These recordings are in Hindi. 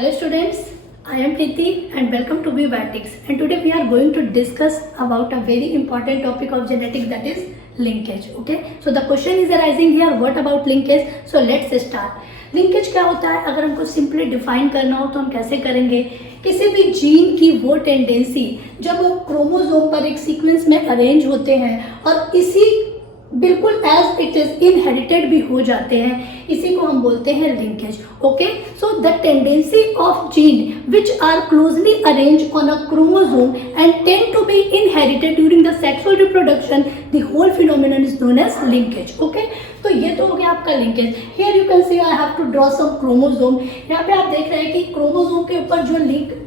Hello students, I am Preeti and welcome to Biotics, and today we are going to discuss about a very important topic of genetics, that is linkage. Okay, so the question is arising here, what about linkage? So let's start. Linkage क्या होता है? अगर हमको सिंपली डिफाइन करना हो तो हम कैसे करेंगे? किसी भी जीन की वो टेंडेंसी जब वो क्रोमोसोम पर एक सीक्वेंस में अरेंज होते हैं और इसी बिल्कुल एज इट इज इनहेरिटेड भी हो जाते हैं, इसी को हम बोलते हैं linkage. Okay, so the tendency of gene which are closely arrange on a chromosome and tend to be inherited during the sexual reproduction, the whole phenomenon is known as linkage. Okay, तो ये तो हो गया आपका linkage. Here you can see I have to draw some chromosome. यहाँ पे आप देख रहे हैं कि क्रोमोसोम के ऊपर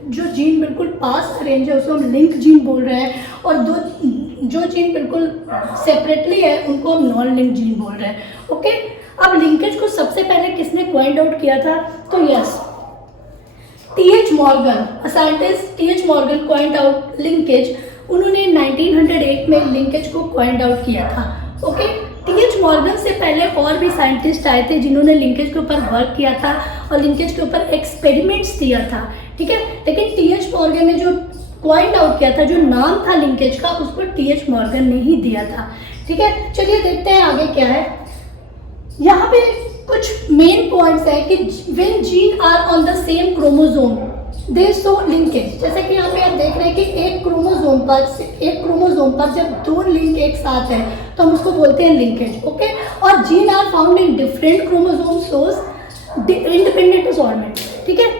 जो जीन बिल्कुल पास अरेंज है उसको हम लिंक जीन बोल रहे हैं, और जो जीन बिल्कुल सेपरेटली है उनको हम नॉन लिंक जीन बोल रहे हैं. ओके, अब लिंकेज को सबसे पहले किसने पॉइंट आउट किया था? तो yes, TH. Morgan, scientist TH. Morgan point out linkage. उन्होंने 1908 में लिंकेज को पॉइंट आउट किया था. Okay, TH. मॉर्गन से पहले और भी साइंटिस्ट आए थे जिन्होंने लिंकेज के ऊपर वर्क किया था और लिंकेज के ऊपर एक्सपेरिमेंट्स दिया था. ठीक है, लेकिन टी.एच. मॉर्गन ने जो पॉइंट आउट किया था, जो नाम था लिंकेज का, उसको टी.एच. मॉर्गन ने ही दिया था. ठीक है, चलिए देखते हैं आगे क्या है. यहाँ पे कुछ मेन पॉइंट्स है कि when gene are on the same chromosome they show linkage. जैसे कि यहाँ पे आप देख रहे हैं कि एक क्रोमोसोम पर जब दो लिंक एक साथ है तो हम उसको बोलते हैं लिंकेज. ओके, और gene are found in different chromosome shows independent assortment. ठीक है,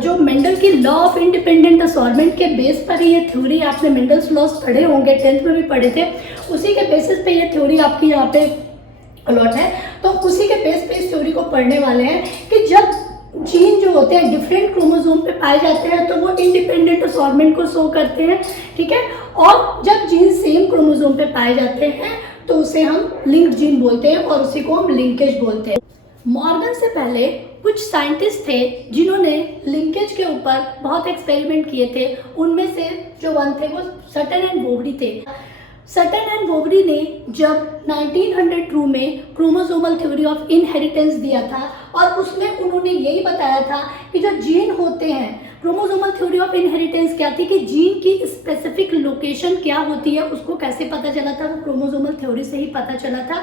जो मेंडल की लॉ ऑफ इंडिपेंडेंट असॉर्टमेंट के बेस पर ही ये थ्योरी, आपने मेंडल्स लॉज पढ़े होंगे, 10th में भी पढ़े थे, उसी के बेसिस पे ये थ्योरी आपकी यहाँ पे अलॉट है. तो उसी के बेस पे इस थ्योरी को पढ़ने वाले हैं कि जब जीन जो होते हैं डिफरेंट क्रोमोसोम पे पाए जाते हैं तो वो इंडिपेंडेंट असॉर्टमेंट को शो करते हैं. ठीक है, और जब जीन सेम क्रोमोसोम पे पाए जाते हैं तो उसे हम लिंक जीन बोलते हैं और उसी को हम लिंकेज बोलते हैं. मॉर्गन से पहले कुछ साइंटिस्ट थे जिन्होंने लिंकेज के ऊपर बहुत एक्सपेरिमेंट किए थे. उनमें से जो वन थे वो सटन एंड बोवरी थे. सटन एंड बोवरी ने जब 1902 में क्रोमोसोमल थ्योरी ऑफ इनहेरिटेंस दिया था और उसमें उन्होंने यही बताया था कि जो जीन होते हैं, क्रोमोसोमल थ्योरी ऑफ इनहेरिटेंस क्या थी कि जीन की स्पेसिफिक लोकेशन क्या होती है उसको कैसे पता चला था, वो क्रोमोसोमल थ्योरी से ही पता चला था.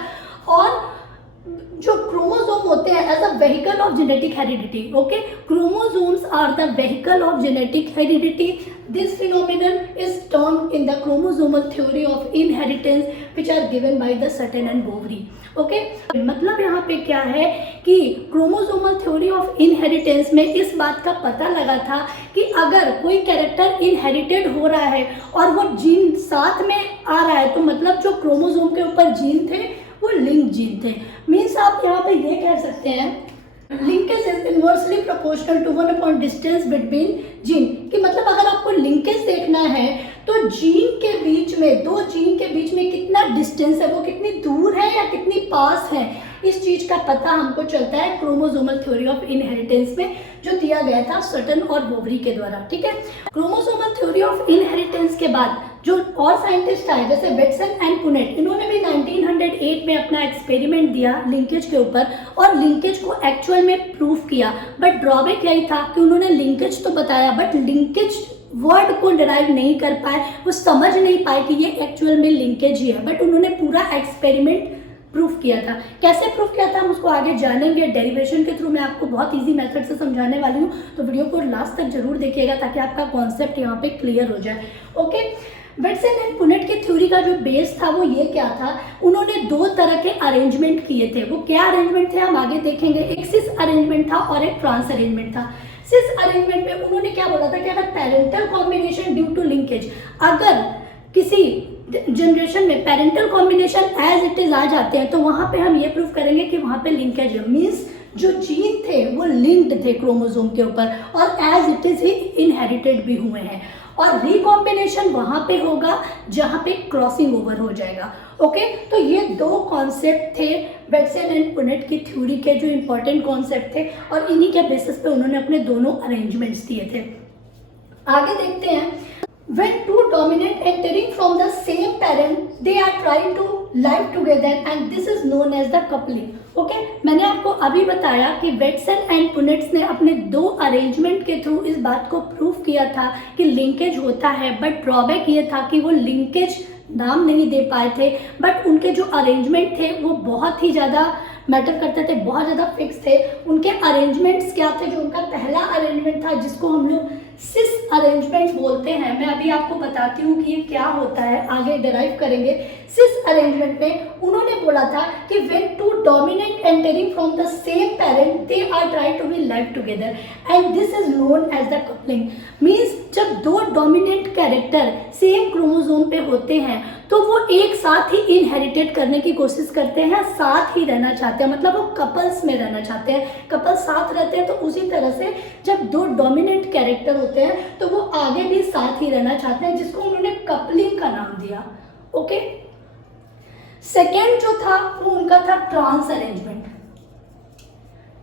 और जो क्रोमोसोम होते हैं as a vehicle of genetic heredity. Okay, chromosomes are the vehicle of genetic heredity. This phenomenon is termed in the chromosomal theory of inheritance which are given by the Sutton and Boveri. Okay, मतलब यहाँ पे क्या है कि क्रोमोसोमल थ्योरी ऑफ इनहेरिटेंस में इस बात का पता लगा था कि अगर कोई कैरेक्टर इनहेरिटेड हो रहा है और वो जीन साथ में आ रहा है तो मतलब जो क्रोमोसोम के ऊपर जीन थे वो लिंक जीन थे. मीन्स आप यहाँ पे ये कह सकते हैं linkage is inversely proportional to 1 distance between gene. कि मतलब अगर आपको लिंकेज देखना है तो जीन के बीच में, दो जीन के बीच में कितना डिस्टेंस है, वो कितनी दूर है या कितनी पास है, इस चीज का पता हमको चलता है क्रोमोसोमल थ्योरी ऑफ इनहेरिटेंस में जो दिया गया था सटन और बोवरी के द्वारा. ठीक है, क्रोमोसोमल थ्योरी ऑफ इनहेरिटेंस के बाद जो और साइंटिस्ट आए जैसे बेटसन एंड पुनेट, इन्होंने भी 1908 में अपना एक्सपेरिमेंट दिया लिंकेज के ऊपर और लिंकेज को एक्चुअल में प्रूव किया. बट ड्रॉबैक यही था कि उन्होंने लिंकेज तो बताया बट लिंकेज वर्ड को डिराइव नहीं कर पाए, वो समझ नहीं पाए कि ये एक्चुअल में लिंकेज ही है. बट उन्होंने पूरा एक्सपेरिमेंट प्रूफ किया था. कैसे प्रूफ किया था हम उसको आगे जानेंगे डेरिवेशन के थ्रू. मैं आपको बहुत इजी मेथड से समझाने वाली हूँ, तो वीडियो को लास्ट तक जरूर देखिएगा ताकि आपका कॉन्सेप्ट यहाँ पे क्लियर हो जाए. ओके, बेटसन एंड पुनेट की थ्योरी का जो बेस था वो ये क्या था, उन्होंने दो तरह के अरेंजमेंट किए थे. वो क्या अरेंजमेंट थे हम आगे देखेंगे. एक सिस अरेंजमेंट था और एक ट्रांस अरेंजमेंट था. सिस अरेंजमेंट में उन्होंने क्या बोला था कि अगर parental combination due to linkage, अगर किसी जनरेशन में parental combination as it is आ जाते हैं तो वहां पे हम ये प्रूफ करेंगे कि वहां पे लिंकेज है. मीन्स जो जीन थे वो लिंक्ड थे क्रोमोसोम के ऊपर और एज इट इज ही इनहेरिटेड भी हुए हैं. और रिकॉम्बिनेशन वहां पे होगा जहां पे क्रॉसिंग ओवर हो जाएगा. ओके, तो ये दो कॉन्सेप्ट थे बेटसन एंड पुनेट की थ्योरी के जो इंपॉर्टेंट कॉन्सेप्ट थे और इन्हीं के बेसिस पे उन्होंने अपने दोनों अरेंजमेंट्स दिए थे. आगे देखते हैं when two dominant entering from the same parent, they are trying to live together and this is known as the coupling. Okay, मैंने आपको अभी बताया कि वेट्सन एंड पुनेट्स ने अपने दो अरेंजमेंट के थ्रू इस बात को प्रूव किया था कि लिंकेज होता है, बट ड्रॉबैक ये था कि वो लिंकेज नाम नहीं दे पाए थे, बट उनके जो अरेंजमेंट थे वो बहुत ही ज़्यादा मैटर करते थे, बहुत ज़्यादा फिक्स थे। उनके अरेंजमेंट्स क्या थे? जो उनका पहला अरेंजमेंट था जिसको हम लोग सिस अरेंजमेंट बोलते हैं, मैं अभी आपको बताती हूँ कि ये क्या होता है, आगे डिराइव करेंगे। सिस अरेंजमेंट में उन्होंने बोला था कि when two dominant entering from the same parent they are try to be live together and this is known as the coupling. Means जब दो डोमिनेंट कैरेक्टर सेम क्रोमोसोम पे होते हैं तो वो एक साथ ही इनहेरिटेट करने की कोशिश करते हैं, साथ ही रहना चाहते हैं, मतलब वो कपल्स में रहना चाहते हैं, कपल्स साथ रहते हैं। तो उसी तरह से जब दो डोमिनेंट कैरेक्टर होते हैं तो वो आगे भी साथ ही रहना चाहते हैं, जिसको उन्होंने कपलिंग का नाम दिया। ओके, सेकेंड जो था वो उनका था ट्रांस अरेंजमेंट।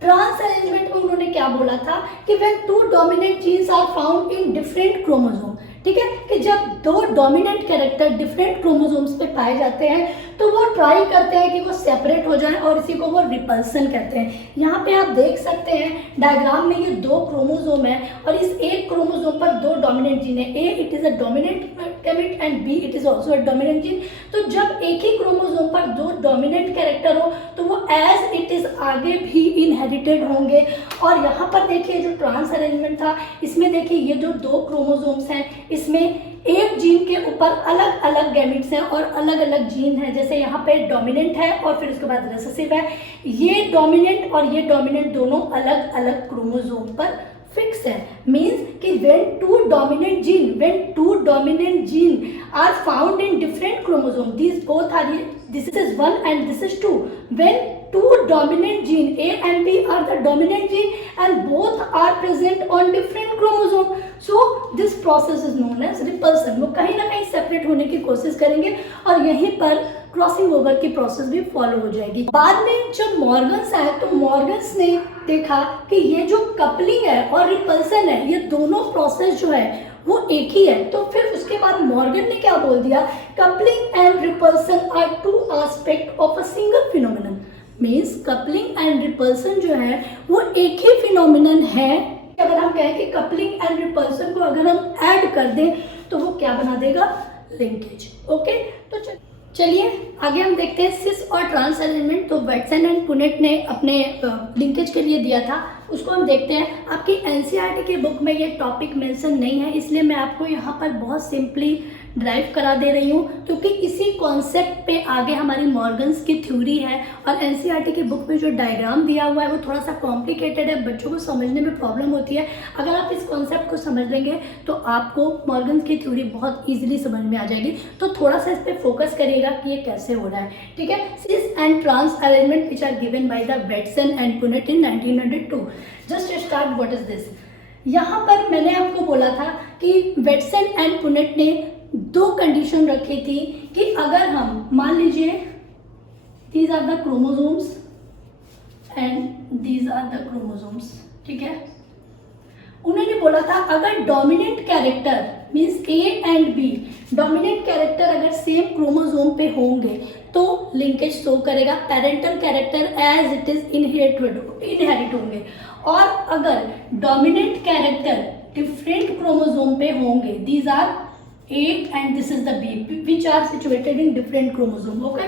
ट्रांस अरेंजमेंट में उन्होंने क्या बोला था कि when two dominant genes are found in different chromosome, ठीक है, कि जब दो डोमिनेंट कैरेक्टर डिफरेंट क्रोमोसोम्स पे पाए जाते हैं तो वो ट्राई करते हैं कि वो सेपरेट हो जाएं और इसी को वो रिपल्सन कहते हैं। यहाँ पे आप देख सकते हैं डायग्राम में ये दो क्रोमोसोम है और इस एक क्रोमोसोम पर दो डोमिनेंट जीन है, A it is a dominant gamete and B it is also a dominant gene. तो जब एक ही क्रोमोसोम पर दो डोमिनेंट कैरेक्टर हो तो वो एज इट इज आगे भी इनहेरिटेड होंगे। और यहाँ पर देखिए जो ट्रांस अरेंजमेंट था इसमें देखिए ये जो दो क्रोमोसोम्स हैं इसमें एक जीन के ऊपर अलग अलग गैमेट्स हैं और अलग अलग जीन हैं। जैसे यहाँ पे डोमिनेंट है और फिर उसके बाद रिसेसिव है, ये डोमिनेंट और ये डोमिनेंट दोनों अलग अलग क्रोमोसोम पर फिक्स है। मीन्स कि when two dominant gene are found in different chromosome, these both are, this is 1 and this is 2. When two dominant gene A and B are the dominant gene and both are present on different chromosome, so this process is known as repulsion. वो कहीं ना कहीं सेपरेट होने की कोशिश करेंगे और यहीं पर क्रॉसिंग ओवर की प्रोसेस भी फॉलो हो जाएगी। बाद में जब मॉर्गन्स आए तो मॉर्गन्स ने देखा कि ये जो कपलिंग है और रिपल्सन है ये दोनों प्रोसेस जो है वो एक ही है। तो फिर उसके बाद मॉर्गन ने क्या बोल दिया, coupling and repulsion are two aspect of a single phenomenon. Means coupling and repulsion जो है वो एक ही फिनोमिनन है। अगर हम कहें कि कपलिंग एंड रिपल्सन को अगर हम ऐड कर दें तो वो क्या बना देगा, लिंकेज। ओके, तो चलिए आगे हम देखते हैं सिस और ट्रांस अरेंजमेंट। तो वेट्सन एंड पुनेट ने अपने लिंकेज के लिए दिया था, उसको हम देखते हैं। आपकी एनसीईआरटी के बुक में ये टॉपिक मेंशन नहीं है, इसलिए मैं आपको यहाँ पर बहुत सिंपली ड्राइव करा दे रही हूँ, क्योंकि इसी कॉन्सेप्ट पे आगे हमारी मॉर्गन्स की थ्योरी है। और एनसीईआरटी की बुक में जो डायग्राम दिया हुआ है वो थोड़ा सा कॉम्प्लिकेटेड है, बच्चों को समझने में प्रॉब्लम होती है। अगर आप इस कॉन्सेप्ट को समझ लेंगे तो आपको मॉर्गन्स की थ्योरी बहुत ईजिली समझ में आ जाएगी। तो थोड़ा सा इस पर फोकस करिएगा कि ये कैसे हो रहा है, ठीक है। Cis and trans arrangement which are given by the Bateson and Punnett in 1902। Just start, what is this. यहाँ पर मैंने आपको बोला था कि वेट्सन एंड पुनेट ने दो कंडीशन रखी थी कि अगर हम मान लीजिए these are the chromosomes and these are the chromosomes, ठीक है। उन्होंने बोला था अगर dominant character means A and B, dominant character अगर सेम क्रोमोसोम पे होंगे तो लिंकेज शो करेगा, parental character as it is inherit होंगे। और अगर डोमिनेंट कैरेक्टर डिफरेंट क्रोमोसोम पे होंगे, these are A and this is the B, which are situated in different chromosome. Okay,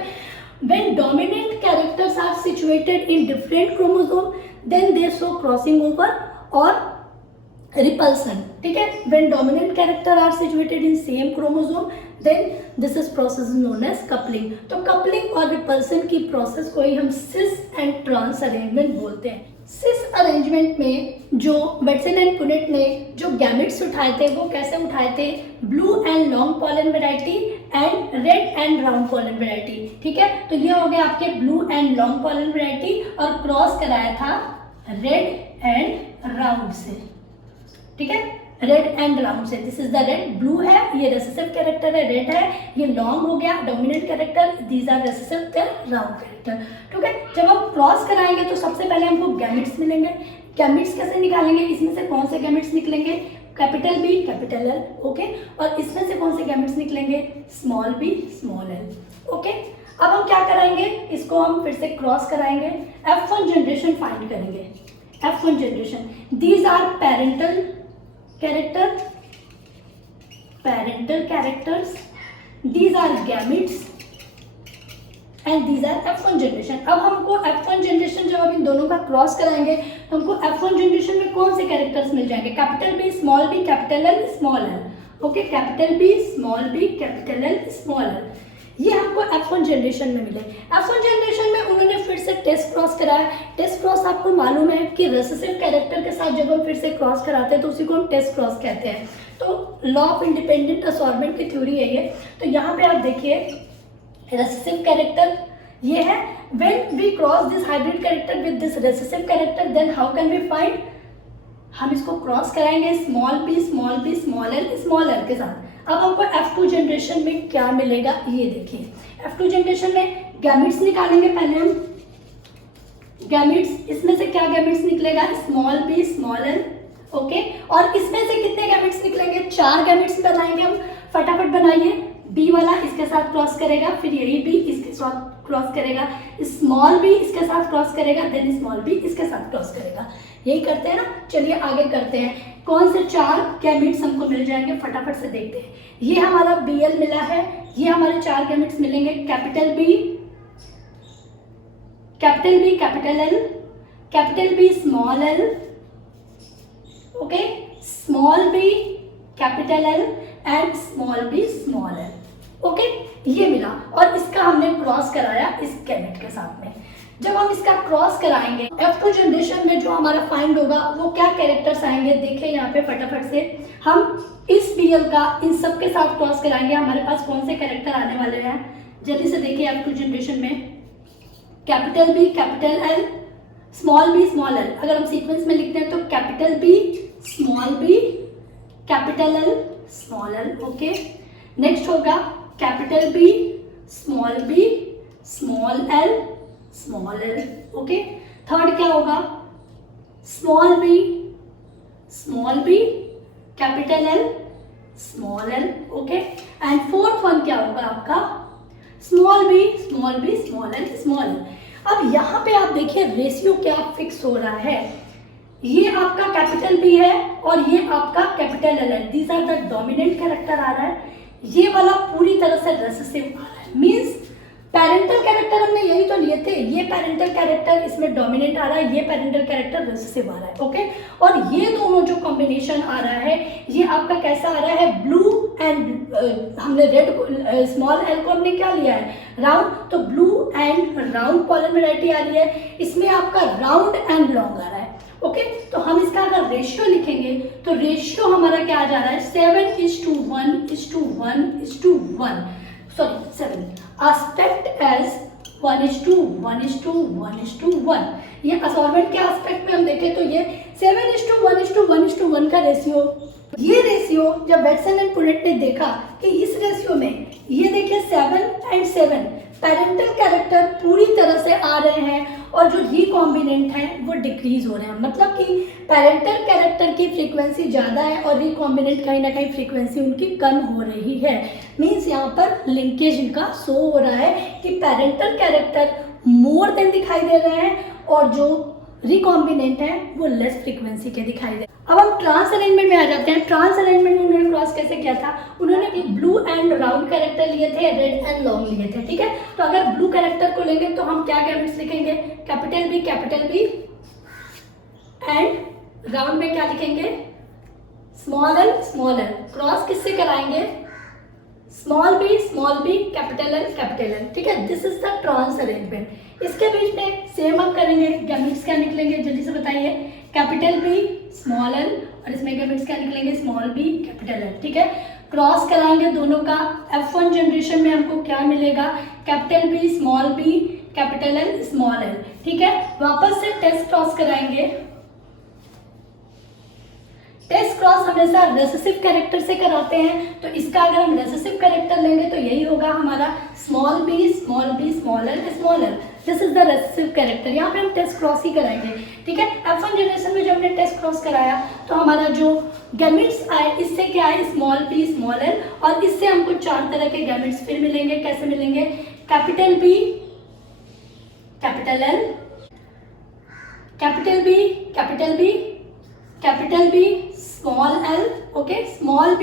when dominant characters are situated in different chromosome, then they show crossing over or repulsion. ठीक है, when dominant character are situated in same chromosome, then this is process is known as coupling. तो coupling और repulsion की process को ही हम cis and trans arrangement बोलते हैं। सिस अरेंजमेंट में जो वेट्सन एंड पुनेट ने जो गैमेट्स उठाए थे वो कैसे उठाए थे, blue and long pollen variety and red and round pollen variety, ठीक है। तो ये हो गया आपके blue and long pollen variety और क्रॉस कराया था रेड एंड राउंड से, ठीक है, रेड एंड राउंड से। This is the red, blue है ये रेसेसिव कैरेक्टर है, रेड है ये लॉन्ग हो गया dominant character, these are recessive round character, ठीक है। जब हम क्रॉस कराएंगे तो सबसे पहले हमको गैमेट्स मिलेंगे। गैमेट्स कैसे निकालेंगे, इसमें से कौन से गैमेट्स निकलेंगे, capital B capital L, okay. और इसमें से कौन से गैमेट्स निकलेंगे, small B small L, okay. अब हम क्या कराएंगे, इसको हम फिर से क्रॉस कराएंगे, F1 जनरेशन फाइंड करेंगे, F1 generation. These are parental characters, these are gametes and these are F1 generation. अब हमको F1 जनरेशन जब हम इन दोनों का क्रॉस कराएंगे तो हमको F1 जनरेशन में कौन से कैरेक्टर्स मिल जाएंगे, capital B small B capital L small L, okay. Capital B small B capital L small L, ये हमको F1 जनरेशन में मिले। F1 जनरेशन में उन्होंने फिर से टेस्ट क्रॉस कराया। टेस्ट क्रॉस आपको मालूम है कि रेसेसिव कैरेक्टर के साथ जब हम फिर से क्रॉस कराते हैं तो उसी को हम टेस्ट क्रॉस कहते हैं। तो लॉ ऑफ इंडिपेंडेंट असॉर्बमेंट की थ्योरी है ये। तो यहाँ पे आप देखिए रेसेसिव कैरेक्टर ये है, when we cross this hybrid character with this recessive character then how can we find, हम इसको क्रॉस कराएंगे स्मॉल बी स्मॉल एल के साथ। अब हमको F2 जनरेशन में क्या मिलेगा, ये देखिए F2 जनरेशन में गैमेट्स निकालेंगे पहले हम, गैमेट्स, इसमें से क्या गैमेट्स निकलेगा, small B small L, okay. और इसमें से कितने गैमेट्स निकलेंगे, 4 गैमेट्स बनाएंगे हम, फटाफट बनाइए। बी वाला इसके साथ क्रॉस करेगा, फिर यही बी इसके साथ क्रॉस करेगा, स्मॉल बी इसके साथ क्रॉस करेगा, देन स्मॉल बी इसके साथ क्रॉस करेगा। यही करते हैं ना, चलिए आगे करते हैं। कौन से 4 गैमेट्स हमको मिल जाएंगे, फटाफट से देखते हैं। ये हमारा Bl मिला है, ये हमारे 4 गैमेट्स मिलेंगे, capital B capital L, capital B small L, okay, small B capital L and small B small L, okay. ये मिला और इसका हमने क्रॉस कराया इस गैमेट के साथ में। जब हम इसका क्रॉस कराएंगे F2 जनरेशन में जो हमारा फाइंड होगा वो क्या कैरेक्टर्स आएंगे, देखिए यहाँ पे फटाफट से हम इस Bl का इन सब के साथ क्रॉस कराएंगे, हमारे पास कौन से कैरेक्टर आने वाले हैं, जल्दी से देखिए। F2 जनरेशन में capital B capital L small B small L, अगर हम सीक्वेंस में लिखते हैं तो capital B small B capital L small L, okay. Next होगा capital B small L small L, okay. Third क्या होगा, small B capital L small L, okay. And fourth one क्या होगा आपका, small B small L small L. अब यहाँ पे आप देखिए रेशियो क्या फिक्स हो रहा है, ये आपका कैपिटल बी है और ये आपका कैपिटल एल है, these are the dominant character आ रहा है, ये वाला पूरी तरह से रेसेसिव आ रहा है। मीन्स पेरेंटल कैरेक्टर हमने यही तो लिए थे, ये पेरेंटल कैरेक्टर इसमें डोमिनेंट आ रहा है, ये पेरेंटल कैरेक्टर रेसेसिव आ रहा है, ओके। और ये दोनों जो कॉम्बिनेशन आ रहा है ये आपका कैसा आ रहा है, ब्लू एंड हमने रेड स्मॉल एल को हमने क्या लिया है, राउंड, तो blue and round pollen variety आ रही है, इसमें आपका राउंड एंड लॉन्ग आ रहा है, ओके। तो हम इसका अगर रेशियो लिखेंगे तो रेशियो हमारा क्या आ जा रहा है, 7:1:1:1, सॉरी 7, एस्पेक्ट एज 1:1:1:1। ये असॉर्बेंट के एस्पेक्ट में हम देखें तो ये 7:1:1:1 का रेशियो, ये रेशियो जब वेटसन एंड पुलेट ने देखा कि इस रेशियो में ये देखिए 7 and 7 पेरेंटल कैरेक्टर पूरी तरह से आ रहे हैं और जो रिकॉम्बिनेंट हैं वो डिक्रीज हो रहे हैं, मतलब कि पेरेंटल कैरेक्टर की फ्रीक्वेंसी ज़्यादा है और रिकॉम्बिनेंट कहीं ना कहीं फ्रीक्वेंसी उनकी कम हो रही है। मीन्स यहाँ पर लिंकेज इनका शो हो रहा है कि पेरेंटल कैरेक्टर मोर देन दिखाई दे रहे हैं और जो रिकॉम्बिनेंट हैं वो लेस फ्रीक्वेंसी के दिखाई दे। अब हम ट्रांस अरेंजमेंट में आ जाते हैं। ट्रांस अरेंजमेंट में उन्होंने क्रॉस कैसे किया था, उन्होंने भी ब्लू एंड राउंड कैरेक्टर लिए थे, रेड एंड लॉन्ग लिए थे, ठीक है। तो अगर ब्लू कैरेक्टर को लेंगे तो हम क्या गैमेट्स लिखेंगे, कैपिटल बी एंड राउंड में क्या लिखेंगे, स्मॉल एल। क्रॉस किससे कराएंगे, स्मॉल बी कैपिटल एल, ठीक है। This is the trans arrangement. इसके बीच में सेम हम करेंगे, गैमेट्स क्या निकलेंगे जल्दी से बताइए, कैपिटल बी स्मॉल एल और इसमें गैमेट्स क्या निकलेंगे, स्मॉल बी कैपिटल एल, ठीक है। क्रॉस कराएंगे दोनों का, F1 जनरेशन में हमको क्या मिलेगा, capital B small B capital L small L, ठीक है। वापस से टेस्ट क्रॉस कराएंगे, टेस्ट क्रॉस हमेशा रेसेसिव कैरेक्टर से कराते हैं, तो इसका अगर हम रेसेसिव कैरेक्टर लेंगे तो यही होगा हमारा small B small L small L. This is the recessive character. यहाँ पे हम टेस्ट क्रॉस ही कराएंगे, ठीक है। F1 जनरेशन में जब हमने टेस्ट क्रॉस कराया तो हमारा जो गैमेट्स आए, इससे क्या आए, स्मॉल p स्मॉल l, और इससे हमको 4 तरह के गैमेट्स फिर मिलेंगे। कैसे मिलेंगे, capital B capital L, capital B capital B capital B small l, okay, small b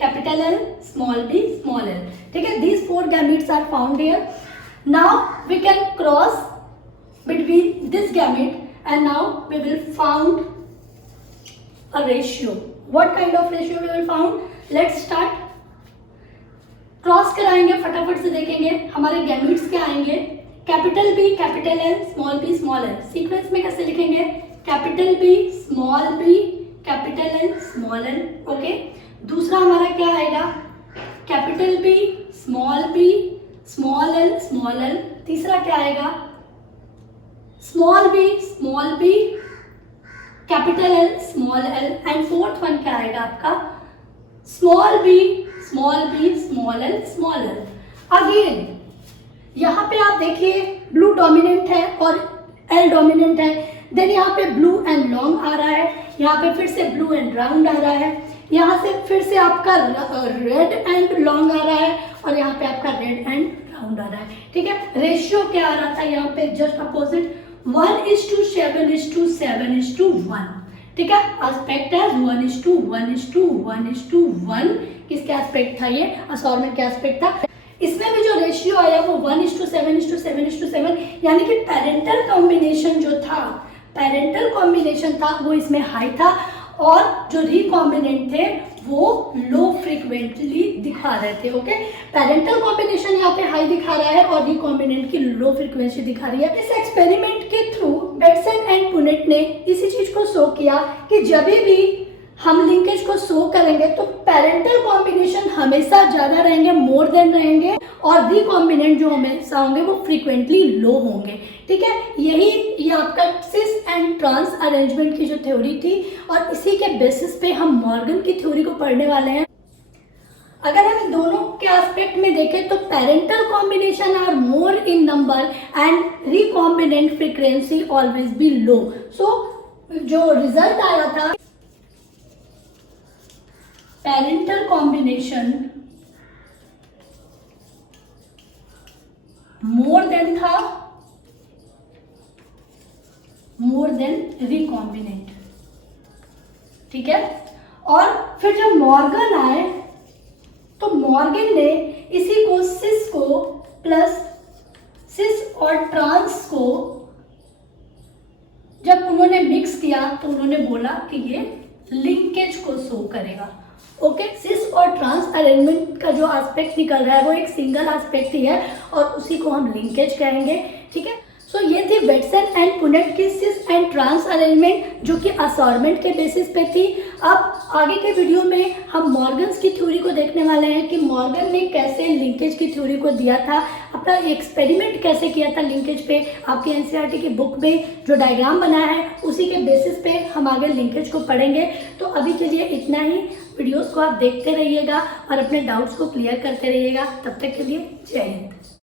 capital L small b small l, ठीक है। These 4 gametes are found here. Now we can cross between this gamete and now we will found a ratio. What kind of ratio we will found? Let's start. Cross कराएंगे, फटाफट से देखेंगे हमारे गैमेट्स क्या आएंगे, capital B capital L small b small l। Sequence में कैसे लिखेंगे, capital B small b capital L small l, okay. दूसरा हमारा क्या आएगा, capital B small b small l small l। तीसरा क्या आएगा, small b capital L small l, and fourth one क्या आएगा आपका, small b small l small l। Again यहाँ पे आप देखिए ब्लू डोमिनेंट है और L डोमिनेंट है, देन यहाँ पे ब्लू एंड लॉन्ग आ रहा है, यहाँ पे फिर से ब्लू एंड राउंड आ रहा है, यहाँ से फिर से आपका रेड एंड लॉन्ग आ रहा है, और यहाँ पे आपका रेड एंड राउंड आ रहा है, ठीक है। रेशियो क्या आ रहा था यहाँ पे, जस्ट अपोजिट 1:7:7:1, ठीक है। एस्पेक्ट है 1:1:1:1:1, किसके एस्पेक्ट था ये, असॉर्मेंट के एस्पेक्ट था। इसमें भी जो रेशियो आया वो 1:7:7:7, यानी कि पेरेंटल कॉम्बिनेशन था वो इसमें हाई था, और जो रिकॉम्बिनेंट थे वो लो फ्रीक्वेंटली दिखा रहे थे, ओके। पेरेंटल कॉम्बिनेशन यहाँ पे हाई दिखा रहा है और रिकॉम्बिनेंट की लो फ्रीक्वेंसी दिखा रही है। इस एक्सपेरिमेंट के थ्रू बेटसन एंड पुनेट ने इसी चीज को शो किया कि जब भी हम लिंकेज को शो करेंगे तो पेरेंटल कॉम्बिनेशन हमेशा ज्यादा रहेंगे, मोर देन रहेंगे, और रिकॉम्बिनेंट जो हमेशा होंगे वो फ्रीक्वेंटली लो होंगे, ठीक है। यही ये आपका सिस एंड ट्रांस अरेंजमेंट की जो थ्योरी थी, और इसी के बेसिस पे हम मॉर्गन की थ्योरी को पढ़ने वाले हैं। अगर हम दोनों के एस्पेक्ट में देखें तो parental combination are more in number and recombinant frequency always be low. So जो रिजल्ट आया था, parental combination more than recombinant, ठीक है। और फिर जब मॉर्गन आए तो मॉर्गन ने इसी को सिस को प्लस सिस और ट्रांस को जब उन्होंने मिक्स किया तो उन्होंने बोला कि ये लिंकेज को शो करेगा, ओके। सिस और ट्रांस अरेंजमेंट का जो एस्पेक्ट निकल रहा है वो एक सिंगल एस्पेक्ट ही है, और उसी को हम लिंकेज कहेंगे, ठीक है। सो ये थी बेटसन एंड पुनेट की सिस एंड ट्रांस अरेंजमेंट, जो कि असॉर्मेंट के बेसिस पे थी। अब आगे के वीडियो में हम मॉर्गन्स की थ्योरी को देखने वाले हैं कि मॉर्गन ने कैसे लिंकेज की थ्योरी को दिया था, अपना एक्सपेरिमेंट कैसे किया था लिंकेज पे। आपकी एनसीईआरटी की बुक में जो डायग्राम बनाया है उसी के बेसिस पे हम आगे लिंकेज को पढ़ेंगे। तो अभी के लिए इतना ही। वीडियोस को आप देखते रहिएगा और अपने डाउट्स को क्लियर करते रहिएगा। तब तक के लिए जय हिंद।